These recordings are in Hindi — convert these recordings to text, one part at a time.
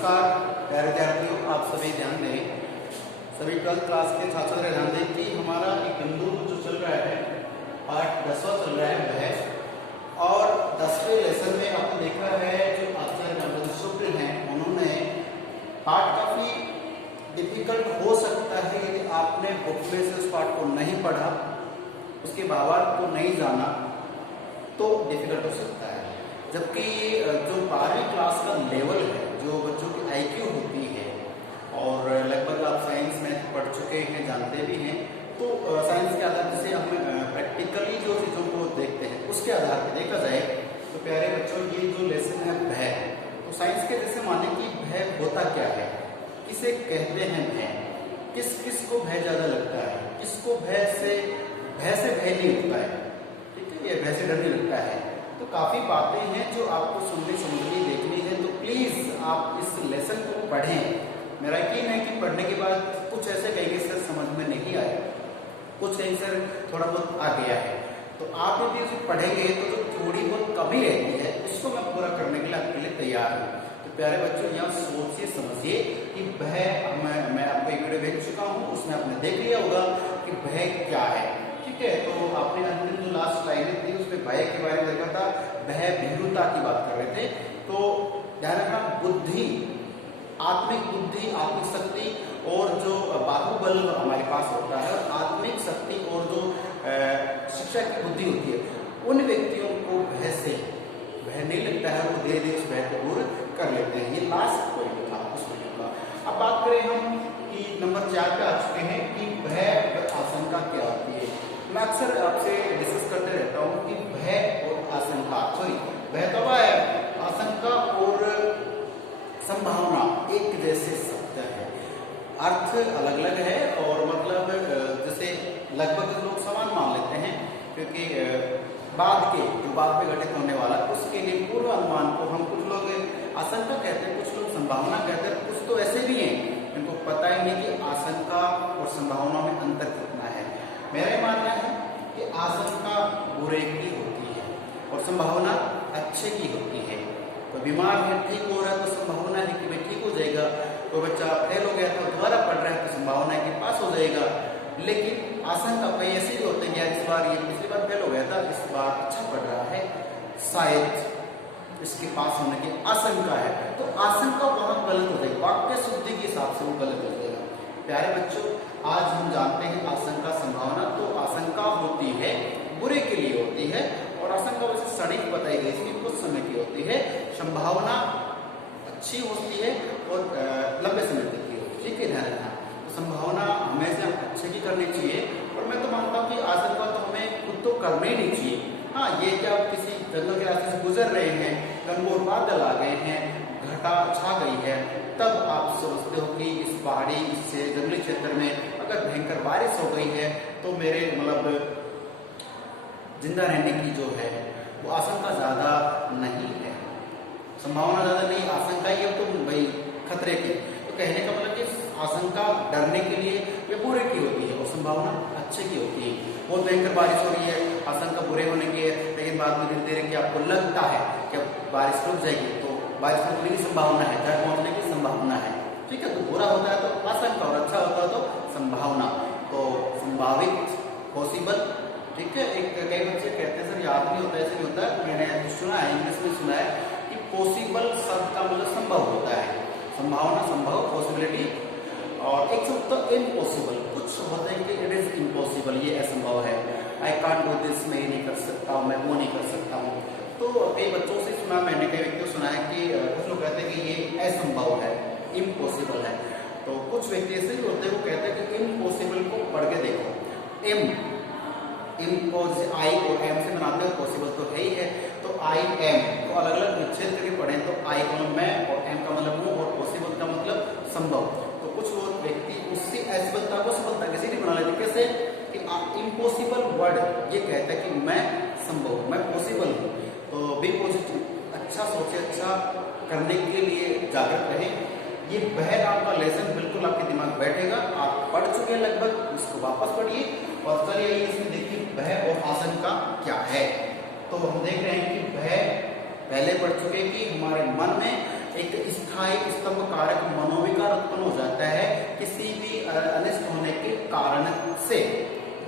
नमस्कार प्यारे विद्यार्थियों, आप सभी ध्यान दें। सभी 12th क्लास के छात्र ध्यान दें कि हमारा एक बिंदु जो चल रहा है पाठ 10वां चल रहा है वह, और 10वें लेसन में आपने देखा है जो आचार्य शुक्ल हैं उन्होंने पाठ काफी डिफिकल्ट हो सकता है यदि आपने बुक में से उस पाठ को नहीं पढ़ा, उसके भावार्थ को नहीं जाना तो डिफिकल्ट हो सकता है। जबकि जो 12वीं क्लास का लेवल है, जो बच्चों की IQ होती है, और लगभग आप साइंस में पढ़ चुके हैं, जानते भी हैं, तो साइंस के आधार से हम प्रैक्टिकली जो चीज़ों को देखते हैं उसके आधार पर देखा जाए तो प्यारे बच्चों ये जो लेसन है भय, तो साइंस के जैसे माने कि भय होता क्या है, किसे कहते हैं भय, किस किस को भय ज़्यादा लगता है, किसको भय से भय नहीं होता है, ठीक है, ये भय से डर नहीं लगता है। तो काफ़ी बातें हैं जो आपको सुननी समझनी देखनी है, तो प्लीज़ आप इस लेसन को पढ़ें। मेरा यकीन है कि पढ़ने के बाद कुछ ऐसे कहेंगे सर समझ में नहीं आया, कुछ कहीं सर थोड़ा बहुत आ गया है, तो आप यदि उसे पढ़ेंगे तो जो थोड़ी बहुत कमी रहती है उसको मैं पूरा करने के लिए आपके लिए तैयार हूँ। तो प्यारे बच्चों यहाँ सोचिए समझिए कि भय, मैं आपको एक वीडियो भेज चुका हूँ, उसमें आपने देख लिया होगा कि भय क्या है, ठीक है। तो आपने अंतिम जो लास्ट लाइनें थी उसमें भय के बारे में देखा था, भय भीरुता की बात कर रहे थे। तो ध्यान रखना, बुद्धि, आत्मिक शक्ति और जो बाहुबल हमारे पास होता है, आत्मिक शक्ति और जो शिक्षा की बुद्धि होती है, उन व्यक्तियों को भय नहीं लगता है, वो धीरे धीरे उस भय को दूर कर लेते हैं। ये लास्ट पॉइंट था उस वीडियो का। अब बात करें हम कि नंबर 4 पे आ चुके हैं कि भय आशंका क्या होती है। मैं अक्सर आपसे डिस्कस करते रहता हूँ कि भय और आशंका, भय तो है, आशंका और संभावना एक जैसे शब्द है, अर्थ अलग अलग है, और मतलब जैसे लगभग लोग समान मान लेते हैं, क्योंकि बाद में घटित होने वाला उसके लिए पूर्व अनुमान को हम कुछ लोग आशंका कहते हैं, कुछ लोग संभावना कहते हैं, कुछ तो ऐसे भी हैं इनको पता ही नहीं कि आशंका और संभावना में अंतर कितना है। मेरा मानना है कि आशंका बुरे की होती है और संभावना अच्छे की होती है। तो बीमार है, ठीक हो रहा है तो संभावना है कि भाई ठीक हो जाएगा, कोई बच्चा फेल हो गया तो दोबारा पढ़ रहा है तो संभावना है कि पास हो जाएगा। लेकिन आशंका कई ऐसे भी होते हैं, यार इस बार ये पिछली बार फेल हो गया था, इस बार अच्छा पढ़ रहा है, शायद इसके पास होने की आशंका है, तो आशंका वहां गलत हो जाएगी, वाक्य शुद्धि के हिसाब से वो गलत हो जाएगा। प्यारे बच्चों, आज हम जानते हैं आशंका संभावना, तो आशंका होती है बुरे के लिए होती है, और आशंका वैसे क्षणिक बताई गई थी, कुछ समय की होती है, संभावना अच्छी होती है और लंबे समय तक की होती है, ठीक है, ध्यान रखना। तो संभावना हमेशा अच्छे की करनी चाहिए, और मैं तो मानता हूँ कि आशंका तो हमें खुद तो करनी ही नहीं चाहिए। हाँ, ये क्या किसी जंगल के रास्ते से गुजर रहे हैं, घनघोर बादल आ गए हैं, घटा छा गई है, तब आप सोचते हो कि इस पहाड़ी, इस जंगली क्षेत्र में अगर भयंकर बारिश हो गई है तो मेरे मतलब जिंदा रहने की जो है वो आशंका ज्यादा नहीं है, संभावना ज्यादा नहीं, आशंका ये तो भाई खतरे की। तो कहने का मतलब कि आशंका डरने के लिए ये बुरे की होती है और संभावना अच्छे की होती है। बहुत भयंकर बारिश हो रही है, आशंका बुरे होने की है, लेकिन बाद में धीरे धीरे कि आपको लगता है कि अब बारिश रुक जाएगी, तो बारिश रुकने की संभावना है, घर पहुंचने की संभावना है, ठीक है। तो बुरा होता है तो आशंका और अच्छा होता है तो संभावना, तो संभावित, पॉसिबल, ठीक है। एक कई बच्चे कहते हैं सर याद नहीं होता, ऐसे नहीं होता है, मैंने सुना है, इंग्लिश में सुना है कि पॉसिबल शब्द का मतलब संभव होता है, संभावना, संभव, पॉसिबिलिटी, और एक शब्द तो इम्पॉसिबल, कुछ होते हैं कि इट इज इम्पॉसिबल, ये असंभव है, आई कांट डू दिस, मैं ये नहीं कर सकता हूँ, मैं वो नहीं कर सकता हूँ। तो कई बच्चों से सुना, मैंने कई व्यक्तियों सुना है कि कुछ लोग कहते हैं कि ये असंभव है, इम्पॉसिबल है। तो कुछ व्यक्ति ऐसे भी होते हैं वो कहते हैं कि इम्पॉसिबल को पढ़ के देखो, आई और एम से बनाते हो, पॉसिबल तो है ही है, तो आई एम तो अलग अलग विच्छेद करके पढ़ें, तो आई का मतलब मैं और एम का मतलब वो और पॉसिबल का मतलब संभव। तो कुछ लोग व्यक्ति उससे असफलता को सफलता कैसे नहीं बना लेते, कैसे कि इम्पॉसिबल वर्ड ये कहता है कि मैं संभव, मैं पॉसिबल हूँ। तो बी पॉजिटिव, अच्छा सोचे, अच्छा करने के लिए जागृत रहे। ये भय नाम का लेसन बिल्कुल आपके दिमाग बैठेगा, आप पढ़ चुके हैं लगभग, इसको वापस पढ़िए और चलिए इसमें देखिए भय और आशंका क्या है। तो हम देख रहे हैं कि भय पहले पढ़ चुके कि हमारे मन में एक स्थायी स्तंभ कारक मनोविकार उत्पन्न हो जाता है किसी भी अनिष्ट होने के कारण से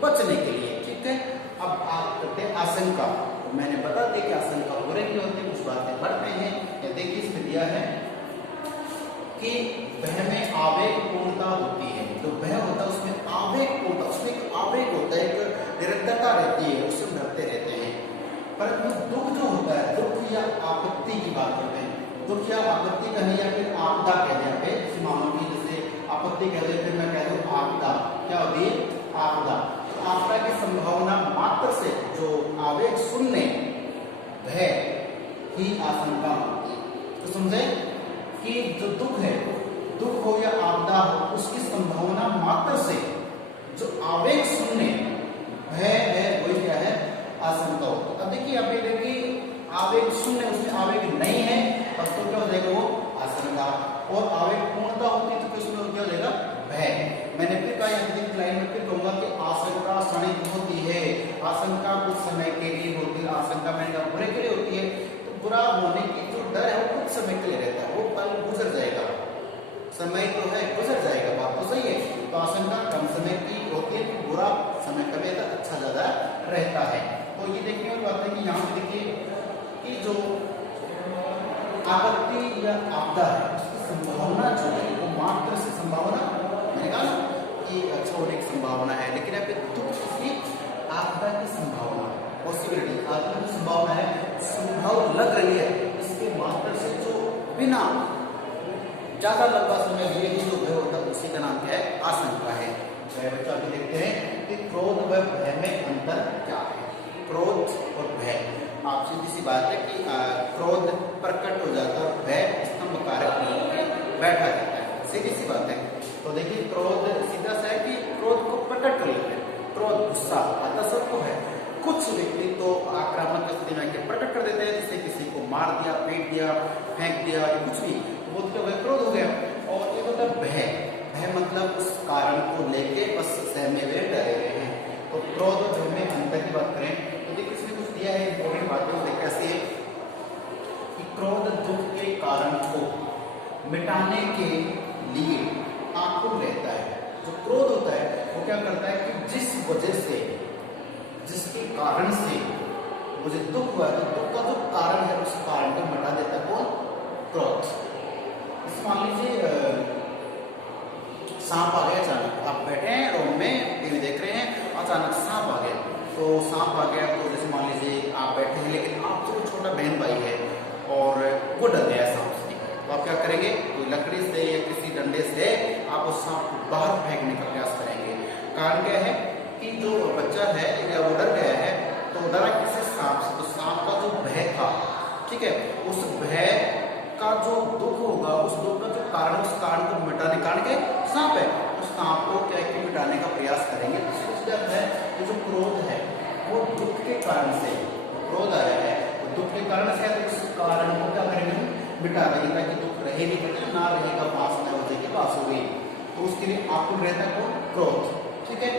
बचने के लिए। ठीक है, अब आप करते हैं आशंका। मैंने बता दिया कि आशंका बुरे की होती है, कुछ बातें बढ़ते हैं। देखिए इसमें दिया है कि भय में आवेग पूर्णता होती है। जो भय होता है उसमें आवेग पूर्णता, उसमें एक आवेग होता है, एक निरंतरता रहती है, उससे डरते रहते हैं। परंतु दुख जो होता है, दुख या आपत्ति की बात करते हैं, दुख या आपत्ति कहें या फिर आपदा कह दें पे, मानो की जैसे आपत्ति कह दें फिर मैं कह दूं आपदा, क्या होती है आपदा। तो आपदा की संभावना मात्र से जो आवेग शून्य भय ही आशंका होती है। तो समझे कि जो दुख है, दुख हो या आपदा हो, उसकी संभावना मात्र से जो आवेग शून्य भय है वही क्या है आशंका हो। अब देखिए आप देखिए आवेग शून्य, उसमें आवेग नहीं है तब तो क्या हो जाएगा वो आशंका, और आवेग पूर्णता होती तो उसमें क्या हो जाएगा भय। मैंने फिर कहा यहाँ लाइन में फिर कहूंगा कि आशंका क्षणिक होती है, आशंका कुछ समय के लिए होती है, आशंका मैंने कहा बुरे के लिए होती है। तो बुरा होने की जो डर है वो कुछ समय के लिए रहता है, वो पल गुजर जाएगा, समय तो है गुजर जाएगा, बात तो सही है। तो आशंका कम समय की होती है, बुरा समय कभी तक अच्छा ज्यादा रहता है। तो ये देखने वाली बात है कि यहाँ पे देखिए कि जो आपत्ति या आपदा है उसकी संभावना जो है वो मात्र से संभावना, मैंने कहा ना कि अच्छा होने की संभावना है, लेकिन यहाँ पे दुख की आपदा की संभावना पॉसिबिलिटी, आपदा की संभावना है, संभव लग रही है, इसके मात्र से जो बिना ज्यादा लंबा समय लिए ही जो भय होता है उसी का नाम क्या है आशंका है। बच्चों अभी देखते हैं कि क्रोध व भय में अंतर क्या है। क्रोध और भय, आप सीधी सी बात है कि क्रोध प्रकट हो जाता है और भय स्तंभ कारक बैठा जाता है, सीधी सी बात है। तो देखिए क्रोध सीधा सा है कि क्रोध को प्रकट कर लेते हैं, क्रोध गुस्सा आता सबको है। कुछ व्यक्ति तो आक्रामक स्थिति में प्रकट कर देते हैं, जैसे किसी को मार दिया, पीट दिया, फेंक दिया, कुछ भी, वो तो क्रोध हो गया। और ये मतलब भय, भय मतलब उस कारण को लेके बस सहमे हुए डरे हुए हैं। तो क्रोध और भय में अंतर की बात करें तो देखिए इसमें कुछ दिया है इंपॉर्टेंट बातें, कैसे कि क्रोध दुख के कारण को मिटाने के लिए आकुल रहता है। जो क्रोध होता है वो क्या करता है कि जिस वजह से, जिसके कारण से मुझे दुख हुआ, तो दुख का जो कारण है उस कारण को मिटा देता है कौन, क्रोध। इस मान लीजिए सांप आ गया अचानक, आप बैठे हैं रूम में टीवी देख रहे हैं, अचानक सांप आ गया। तो सांप आ गया तो जैसे मान लीजिए आप बैठे हैं, लेकिन आप जो छोटा बहन भाई है और वो डर गया सांप से, तो आप क्या करेंगे, कोई लकड़ी से या किसी डंडे से आप उस सांप को बाहर फेंकने का प्रयास करेंगे। कारण क्या है कि जो बच्चा है या वो डर गया है, तो डरा किसी सांप से, तो सांप का जो भय था, ठीक है, उस भय का जो दुख होगा, उस दुख का जो कारण, उस कारण को मिटाने, कारण के सांप है, उस सांप को क्या है मिटाने का प्रयास करेंगे। दूसरी है कि जो क्रोध है वो दुख के कारण से, क्रोध आया है तो दुख के कारण से, तो उस कारण को क्या करेंगे मिटा देंगे, ताकि दुख रहे नहीं, बचे ना रहेगा, पास न हो जाएगी, पास हो गई। तो उसके लिए आपको रहता है कौन, क्रोध, ठीक है।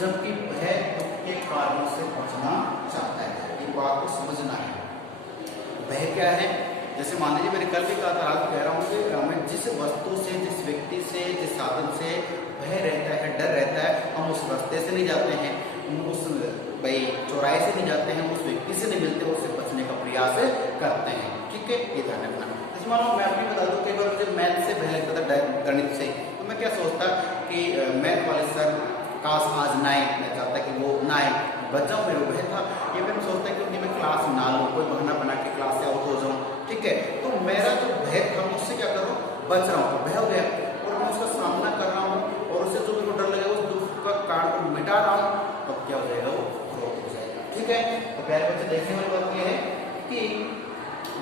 जबकि भय दुख के कारणों से बचना चाहता है, ये बात को समझना है। भय क्या है, जैसे मान लीजिए मैंने कल भी कहा था, आज कह रहा हूँ कि हमें जिस वस्तु से, जिस व्यक्ति से, जिस साधन से भय रहता है, डर रहता है, हम उस रास्ते से नहीं जाते हैं, उस भाई चौराहे से नहीं जाते हैं, उस व्यक्ति से नहीं मिलते, उससे बचने का प्रयास करते हैं, ठीक है, ये ध्यान रखना। जैसे मानो मैं आपको बता दूँ, कई बार मुझे मैथ से भय लगता था, गणित से, तो मैं क्या सोचता कि मैथ वाले सर काश आज ना आए, मैं चाहता कि वो ना आए, बच जाऊँ, मेरा भय था। ये फिर सोचता कि उनकी मैं क्लास ना लूँ, कोई बहाना बना के क्लास से आउट हो जाऊँ, ठीक है। तो मेरा जो भय था उससे क्या कर रहा हूँ, बच रहा हूँ, भय हो गया और मैं उसका सामना कर रहा हूँ, और उससे जो मेरे को डर लगेगा उस दुख का कारण को मिटा रहा हूँ, तो क्या हो जाएगा, वो क्रोध हो जाएगा, ठीक है। तो प्यारे बच्चे देखने वाली बात यह है कि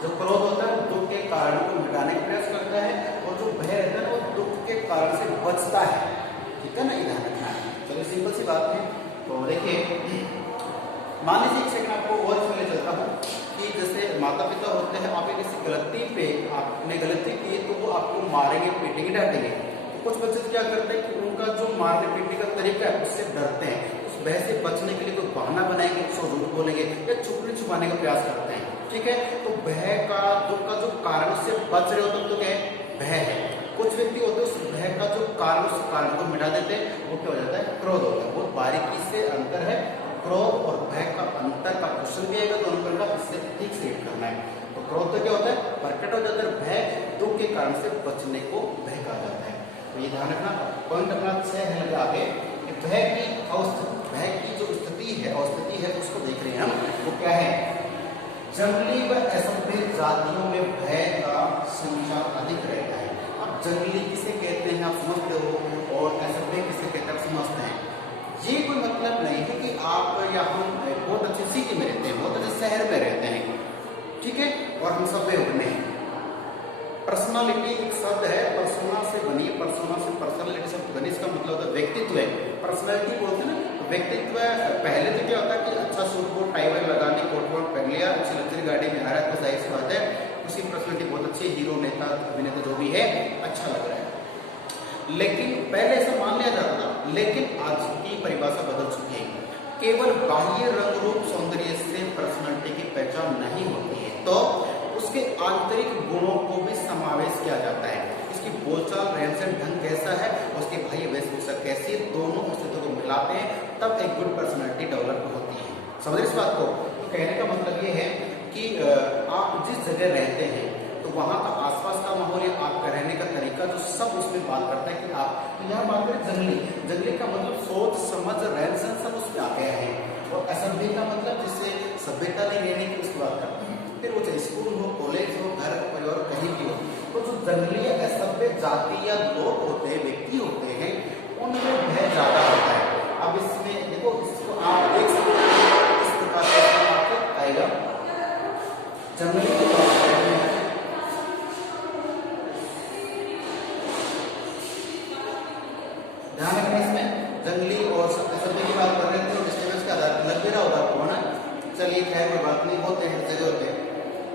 जो क्रोध होता है वो दुख के कारण को मिटाने का प्रयास करता है, और जो भय रहता है वो दुख के कारण से बचता है, ठीक है ना, ये ध्यान रखना है। चलिए सिंपल सी बात है। तो देखिए मान लीजिए एक सेकंड आपको और इसमें ले चलता हूँ कि जैसे माता पिता होते हैं, आप किसी गलती पे, आपने गलती की तो वो आपको मारेंगे, पीटेंगे, डांटेंगे। तो कुछ बच्चे क्या करते हैं कि उनका जो मारने पीटने का तरीका है उससे डरते हैं, उस भय से बचने के लिए कोई बहाना बनाएंगे, उसको झूठ बोलेंगे या छुपने छुपाने का प्रयास करते हैं। ठीक है। तो भय का जो कारण से बच रहे हो तो क्या है, भय है। कुछ व्यक्ति होते हैं उस भय का जो कारण, उस कारण को मिटा देते हैं, वो क्या हो जाता है, क्रोध होता है। बहुत बारीकी से अंतर है, क्रोध और भय का अंतर का क्वेश्चन भी आएगा, दोनों पर का इससे ठीक से करना है। तो क्रोध तो क्या होता है, प्रकट हो जाता है, भय दुख के कारण से बचने को भय कहा जाता है। तो ये ध्यान रखना। पॉइंट अपना 6 है आगे, कि भय की अवस्थिति, भय की जो स्थिति है, अवस्थिति है, उसको देख रहे हैं हम, वो क्या है, जंगली व असभ्य जातियों में भय का संचार अधिक रहता है। अब जंगली किसे कहते हैं आप समझते हो, और असभ्य किसे कहते हैं आप समझते हैं। ये कोई मतलब नहीं है कि आप या हम बहुत अच्छे सिटी में रहते हैं, बहुत अच्छे शहर में रहते हैं, ठीक है, और हम सभ्य उठने हैं। पर्सनालिटी एक शब्द है, पर्सोना से बनी, पर्सोना से पर्सनालिटी से बनी, इसका मतलब होता है व्यक्तित्व है। पर्सनालिटी बोलते हैं ना, व्यक्तित्व पहले तो क्या होता है कि अच्छा सूट कोट टाई वाई लगाने, कोट वोट पहन लिया, अच्छी लग्जरी गाड़ी में आ रहा है, तो जाहिर सी बात है उसकी पर्सनालिटी बहुत अच्छी, हीरो नेता अभिनेता जो भी है अच्छा लग रहा है। लेकिन पहले ऐसा मान लिया जाता था, लेकिन आज की परिभाषा बदल चुकी है। केवल बाह्य रंग रूप सौंदर्य से पर्सनालिटी की पहचान नहीं होती है, तो उसके आंतरिक गुणों को भी समावेश किया जाता है। इसकी बोलचाल, रहन सहन ढंग कैसा है, उसके बाह्य वेशभूषा कैसी, दोनों स्थितियों को मिलाते हैं तब एक गुड पर्सनालिटी डेवलप होती है। समझ इस बात को। तो कहने का मतलब ये है कि आप जिस जगह रहते हैं तो वहाँ का आसपास का माहौल या आपका रहने का तरीका जो सब उसमें बात करता है कि आप, तो यहाँ बात करें जंगली, जंगली का मतलब सोच समझ रहन सहन सब उसमें आ गया है। और असभ्य का मतलब जिससे सभ्यता नहीं रहने की उसकी बात करते हैं, फिर वो चाहे स्कूल हो, कॉलेज हो, घर परिवार कहीं भी हो। तो जो जंगली या असभ्य जाति या लोग होते हैं, व्यक्ति होते हैं, उनमें भय ज्यादा होता है। अब इसमें देखो, इसको आप देख सकते हैं इस प्रकार से आपको आएगा जंगली की बात करें, ध्यान रखना इसमें, जंगली और असभ्य की बात कर रहे थे, डिस्टर्बेंस का आधार लग भी रहा होगा आपको ना, चलिए खैर कोई बात नहीं, होते हैं जगह होते हैं।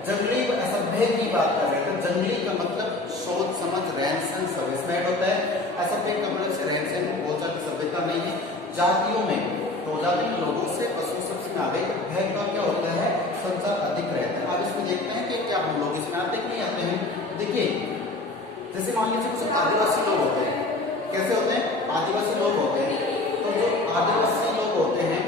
जंगली व असभ्य की बात कर रहे थे, जंगली का मतलब सोच समझ रहन सहन सर्विसमेंट होता है, असभ्य का मतलब रहन सहन बोलचाल की सभ्यता नहीं है। जातियों में, प्रजाति के लोगों से पशु सबसे में आ गई, भय का क्या होता है, संचार अधिक रहता है। अब इसमें देखते हैं कि क्या हम लोग इसमें आते नहीं आते हैं। देखिए जैसे मान लीजिए कुछ आदिवासी लोग होते हैं, कैसे होते हैं, आदिवासी लोग होते हैं, तो जो आदिवासी लोग होते हैं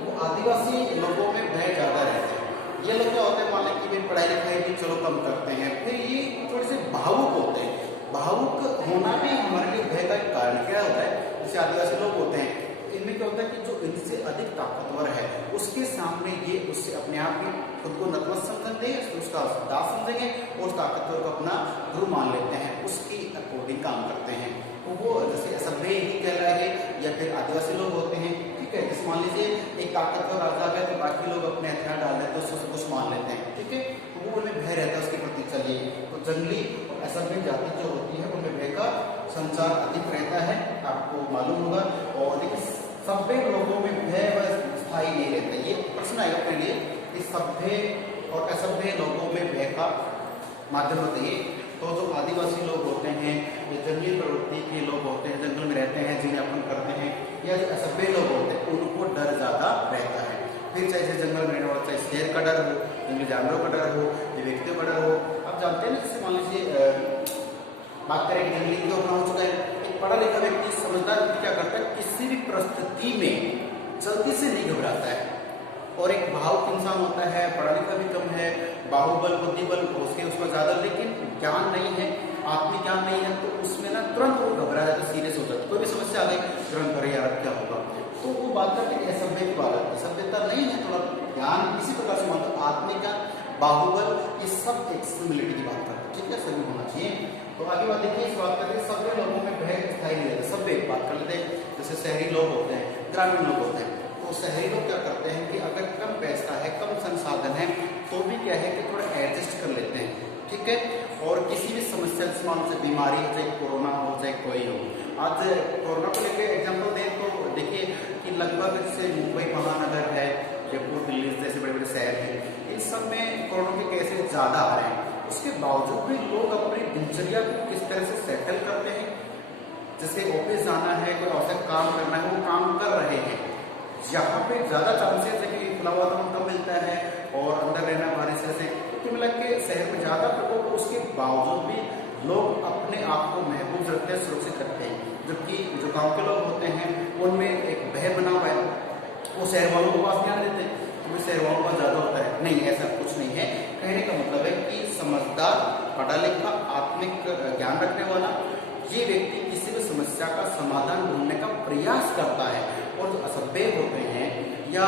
वो आदिवासी लोगों में भय ज्यादा रहता है। ये लोग क्या होते हैं, मान लें कि भाई पढ़ाई लिखाई भी चलो कम करते हैं, फिर ये थोड़े से भावुक होते हैं। भावुक होना भी हमारे लिए भय का एक कारण क्या होता है, जैसे आदिवासी लोग होते हैं, इनमें क्या होता है कि जो इनसे अधिक ताकतवर है उसके सामने ये उससे अपने आप ही खुद को नतमस्तक समझते हैं, उसका दास समझेंगे और उस ताकतवर को अपना गुरु मान लेते हैं, उसकी अकॉर्डिंग काम करते हैं। तो वो जैसे असभ्य ही कहलाए या फिर आदिवासी लोग होते हैं, ठीक है। जैसे मान लीजिए एक ताकतवर राजा है तो बाकी लोग अपने हथियार डाल देते हैं, उसको कुछ मान लेते हैं, ठीक है। तो वो उनमें भय रहता है उसके प्रति। चलिए, तो जंगली और असभ्य जाति जो होती है उनमें भय का संचार अधिक रहता है, आपको मालूम होगा। और देखिए सभ्य लोगों में भय व स्थायी नहीं रहता। ये प्रश्न आएगा अपने लिए कि सभ्य और असभ्य लोगों में भय का माध्यम बताइए। तो जो आदिवासी लोग होते हैं, ये जंगली प्रवृत्ति के लोग होते हैं, जंगल में रहते हैं, जीवन यापन करते हैं, या जो असभ्य लोग होते हैं उनको डर ज्यादा रहता है। फिर चाहे जंगल में रहने वाला, चाहे शेर का डर हो, जंगली जानवरों का डर हो, या व्यक्तियों का डर हो। आप जानते हैं ना, जैसे मान लीजिए बात करें कि जंगली जो अपना हो चुका है, एक पढ़ा लिखा व्यक्ति समझदार व्यक्ति क्या करता है, किसी भी परिस्थिति में जल्दी से नहीं घबराता है। और एक भावुक इंसान होता है, पढ़ा लिखा भी कम है, बाहुबल बुद्धिबल उसके उसमें ज्यादा, लेकिन ज्ञान नहीं है, आत्मिक ज्ञान नहीं है, तो उसमें ना तुरंत वो घबरा जाता है, सीरियस हो जाता है। कोई भी समस्या आ गई तुरंत करे यार क्या होगा। तो वो बात करते हैं असभ्य की बात है, सभ्यता नहीं है, थोड़ा ज्ञान इसी प्रकार से मानता, आत्मिक ज्ञान, बाहुबल, ये सब एक सिमिलिटी की बात करते हैं, ठीक है, सभी होना चाहिए। तो आगे बात देखिए, इस बात करते हैं सभ्य लोगों में भय स्थायी नहीं रहता। सभ्य बात कर लेते हैं, जैसे शहरी लोग होते हैं, ग्रामीण लोग होते हैं। तो शहरी लोग क्या करते हैं कि अगर कम पैसा है, कम संसाधन है, तो भी क्या है कि थोड़ा एडजस्ट कर लेते हैं, ठीक है। और किसी भी समस्या से बीमारी हो, चाहे कोरोना हो चाहे कोई हो, आज कोरोना को लेकर एग्जाम्पल दें तो देखिए कि लगभग जैसे मुंबई महानगर है, जयपुर दिल्ली जैसे बड़े बड़े शहर हैं, इन सब में कोरोना के केसेस ज़्यादा आ रहे हैं। उसके बावजूद भी लोग अपनी दिनचर्या को किस तरह से सेटल करते हैं, जैसे ऑफिस जाना है, कोई आवश्यक काम करना है, वो काम कर रहे हैं, यहाँ पे ज़्यादा चांसेस है कि खुला वातावरण कम मिलता है और अंदर रहना भारी से तो मिला के शहर में ज़्यादा प्रकोप, उसके बावजूद भी लोग अपने आप को महफूज रखते हैं, सुरक्षित रखते हैं। जबकि जो गांव के लोग होते हैं उनमें एक भय बना हुआ है, वो शहर वालों को पास नहीं आने देते, क्योंकि शहर वालों का ज़्यादा होता है। नहीं, ऐसा कुछ नहीं है। कहने का मतलब है कि समझदार, पढ़ा लिखा, आत्मिक ज्ञान रखने वाला ये व्यक्ति किसी भी समस्या का समाधान ढूंढने का प्रयास करता है। और जो असभ्य होते हैं या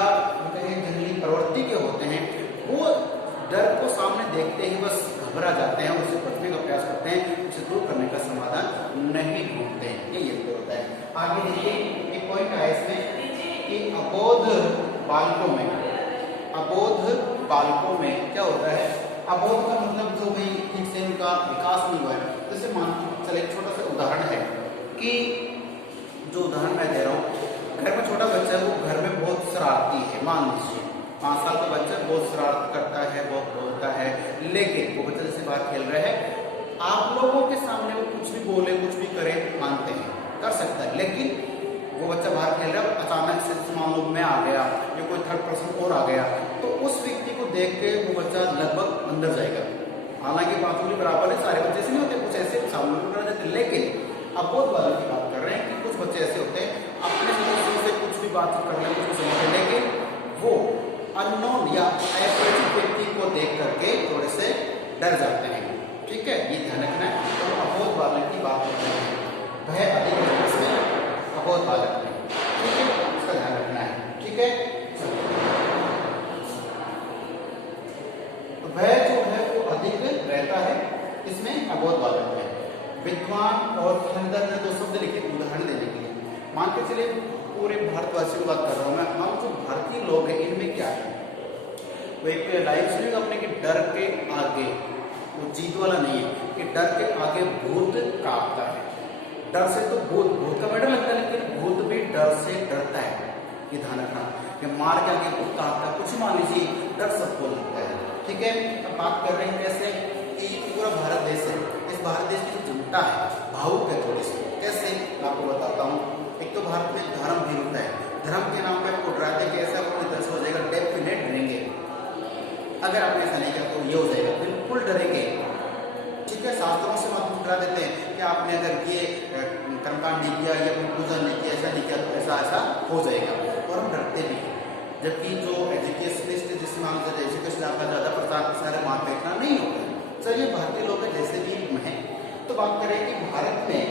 कहें जंगली प्रवृत्ति के होते हैं, वो डर को सामने देखते ही बस घबरा जाते हैं, उससे बचने का प्रयास करते हैं, उसे दूर करने का समाधान नहीं ढूंढते हैं। ये होता है। आगे देखिए, एक पॉइंट है इसमें कि अबोध बालकों में क्या होता है। अबोध का मतलब जो भी ठीक से उनका विकास नहीं हुआ है। जैसे मान चले एक छोटा सा उदाहरण है कि जो उदाहरण मैं दे रहा हूँ, घर में छोटा बच्चा है, वो घर में बहुत शरारती है। मान लीजिए 5 साल का बच्चा बहुत शरारत करता है, बहुत बोलता है, लेकिन वो बच्चे से बाहर खेल रहे हैं, आप लोगों के सामने वो कुछ भी बोले, कुछ भी करे, मानते हैं, कर सकता है। लेकिन वो बच्चा बाहर खेल रहा है, अचानक से मान लो मैं आ गया या कोई थर्ड पर्सन और आ गया, तो उस व्यक्ति को देख के वो बच्चा लगभग अंदर जाएगा। हालांकि बातों के बराबर है, सारे बच्चे से नहीं होते, कुछ ऐसे सामने कर देते, लेकिन अबोध वालों की बात कर रहे हैं कि कुछ बच्चे ऐसे होते हैं अपने सदस्यों से कुछ भी बातचीत कर लें, कुछ भी समझ लें, लेकिन वो अननोन या अपरिचित व्यक्ति को देख करके थोड़े से डर जाते हैं। ठीक है, ये ध्यान रखना है। तो अबोध बालक की बात करते हैं, भय अधिक है इसमें अबोध बालक में। ठीक है, इसका ध्यान रखना है। ठीक है, तो भय जो है वो अधिक रहता है इसमें अबोध बालक में। विद्वान और खंडर ने 2 शब्द लिखे उदाहरण देने के लिए। मान के चलिए पूरे भारतवासियों की बात कर रहा हूँ मैं, हम जो भारतीय लोग हैं इनमें क्या है, वो एक लाइफ स्टाइल अपने के डर के आगे, वो जीत वाला नहीं है कि डर के आगे भूत कांपता है। डर से तो भूत का डर लगता है, लेकिन भूत भी डर से डरता है। ये ध्यान रखना कि मार के आगे भूत कांपता है, कुछ मान लीजिए, डर सबको लगता है। ठीक है, अब बात कर रहे हैं कैसे कि पूरा भारत देश है, इस भारत देश की जो जनता है भावुक है थोड़ी सी। कैसे, मैं आपको बताता हूँ। एक तो भारत में धर्म भी होता है, धर्म के नाम पे आपको डराते कि ऐसा कोई दर्श हो जाएगा, डेफिनेट डरेंगे। अगर आपने ऐसा नहीं किया तो ये हो जाएगा, बिल्कुल डरेंगे। ठीक है, शास्त्रों से मतलब डरा देते हैं कि आपने अगर ये कर्मकांड नहीं किया या कोई पूजन नहीं किया, ऐसा नहीं किया तो ऐसा ऐसा हो जाएगा, और हम डरते भी हैं। जबकि जो एजुकेशनिस्ट जिसमें हम एजुकेशन आपका ज़्यादा प्रचार प्रसार है, वहाँ पे इतना नहीं होता है। चलिए भारतीय लोग जैसे भी हैं, तो बात करें कि भारत में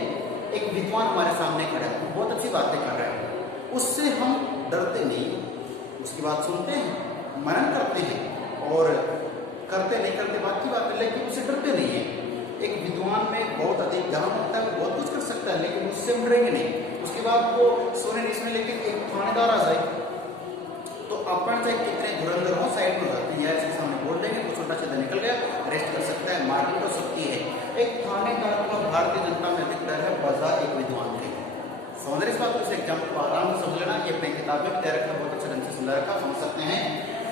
एक विद्वान हमारे सामने खड़ा है, बहुत अच्छी बातें कर रहा है, उससे हम डरते नहीं, उसकी बात सुनते हैं, मनन करते हैं और करते नहीं करते बात की बात है, लेकिन उससे डरते नहीं है। एक विद्वान में बहुत अधिक ज्ञान होता है, वो बहुत कुछ कर सकता है, लेकिन उससे हम डरेंगे नहीं। उसके बाद वो सोने नहीं सोने, लेकिन एक थानेदार आ जाए तो अपन चाहे कितने धुरंधर हो साइड में हो जाते हैं, इसके सामने बोल देंगे, कुछ छोटा सीधा निकल गया, अरेस्ट कर सकता है, मारपीट हो सकती है। एक थानेदार को भारतीय जनता में अधिक डर है बजाय एक विद्वान के। समझ रहे इस बात को, इसे एग्जाम्पल आराम से समझ लेना, ये अपनी किताब में तैयार रखा, बहुत अच्छे ढंग से समझा रखा, समझ सकते हैं।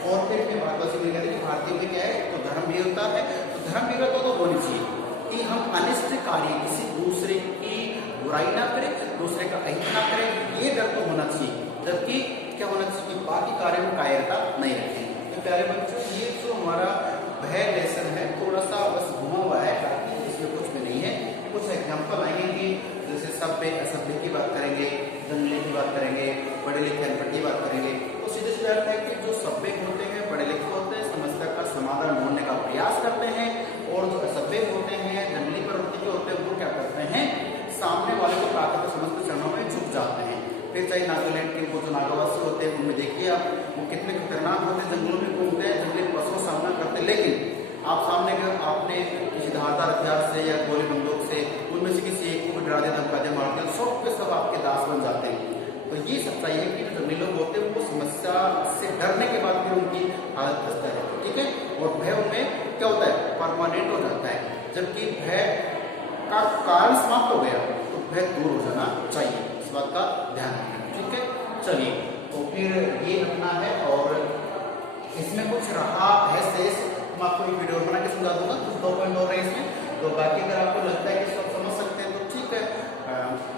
और फिर भारतवासी में कहते हैं कि भारतीय में क्या है, तो धर्म भी होता है, तो धर्म भी होता तो होनी चाहिए कि हम अनिष्ट कार्य, किसी दूसरे की बुराई ना करें, दूसरे का अहित ना करें, ये डर तो होना चाहिए। जबकि क्या होना चाहिए कि बाकी कार्यों में कायरता नहीं रखें। तो प्यारे बच्चों, ये जो हमारा भय लेसन है थोड़ा सा बस घुमा हुआ है, बाकी इसमें कुछ भी नहीं है। कुछ एग्जाम्पल आएंगे कि जैसे सभ्य असभ्य की बात करेंगे, जंगली की बात करेंगे, पढ़े लिखे अनपढ़ की बात करेंगे। तो सीधे सीधे अर्थ है कि जो सभ्य होते हैं, पढ़े लिखे होते हैं, समस्या का समाधान ढूंढने का प्रयास करते हैं, और जो असभ्य होते हैं, जंगली प्रवृत्ति के होते हैं, वो क्या करते हैं, सामने वाले को पाकर समस्त चरणों में झुक जाते हैं। फिर चाहे नागालैंड के वो जो नागावासी होते हैं, उनमें देखिए आप, वो कितने खतरनाक होते हैं, जंगलों में घूमते हैं, जंगली पशुओं का सामना करते हैं, लेकिन आप सामने आपने किसी धारदार हथियार से या गोली बंदूक से उनमें से किसी एक को डरा दे, धमका दे, मारते हैं, सब के सब आपके दास बन जाते हैं। तो ये सच्चाई है कि जो जंगली लोग होते हैं वो समस्या से डरने के बाद फिर उनकी हालत खस्ता है। ठीक है, और भय उनमें क्या होता है, परमानेंट हो जाता है। जबकि भय का कारण समाप्त हो गया तो भय दूर हो जाना चाहिए, इस बात का ध्यान रखें। ठीक है, चलिए, तो फिर ये रखना है। और इसमें कुछ रहा है शेष, मैं आपको एक वीडियो बना के समझा दूंगा, कुछ 2 पॉइंट हो रहे हैं इसमें। तो बाकी अगर आपको लगता है कि सब समझ सकते हैं तो ठीक है,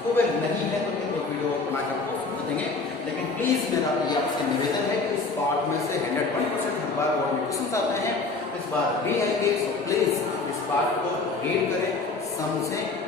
खूब नहीं है तो फिर 2 वीडियो बना के आपको समझ देंगे। लेकिन प्लीज मेरा ये आपसे निवेदन है कि इस पार्ट में से 101% हर बार बोर्ड में क्वेश्चन आते हैं, इस बार भी आएंगे। सो प्लीज इस पार्ट को रीड करें, समझें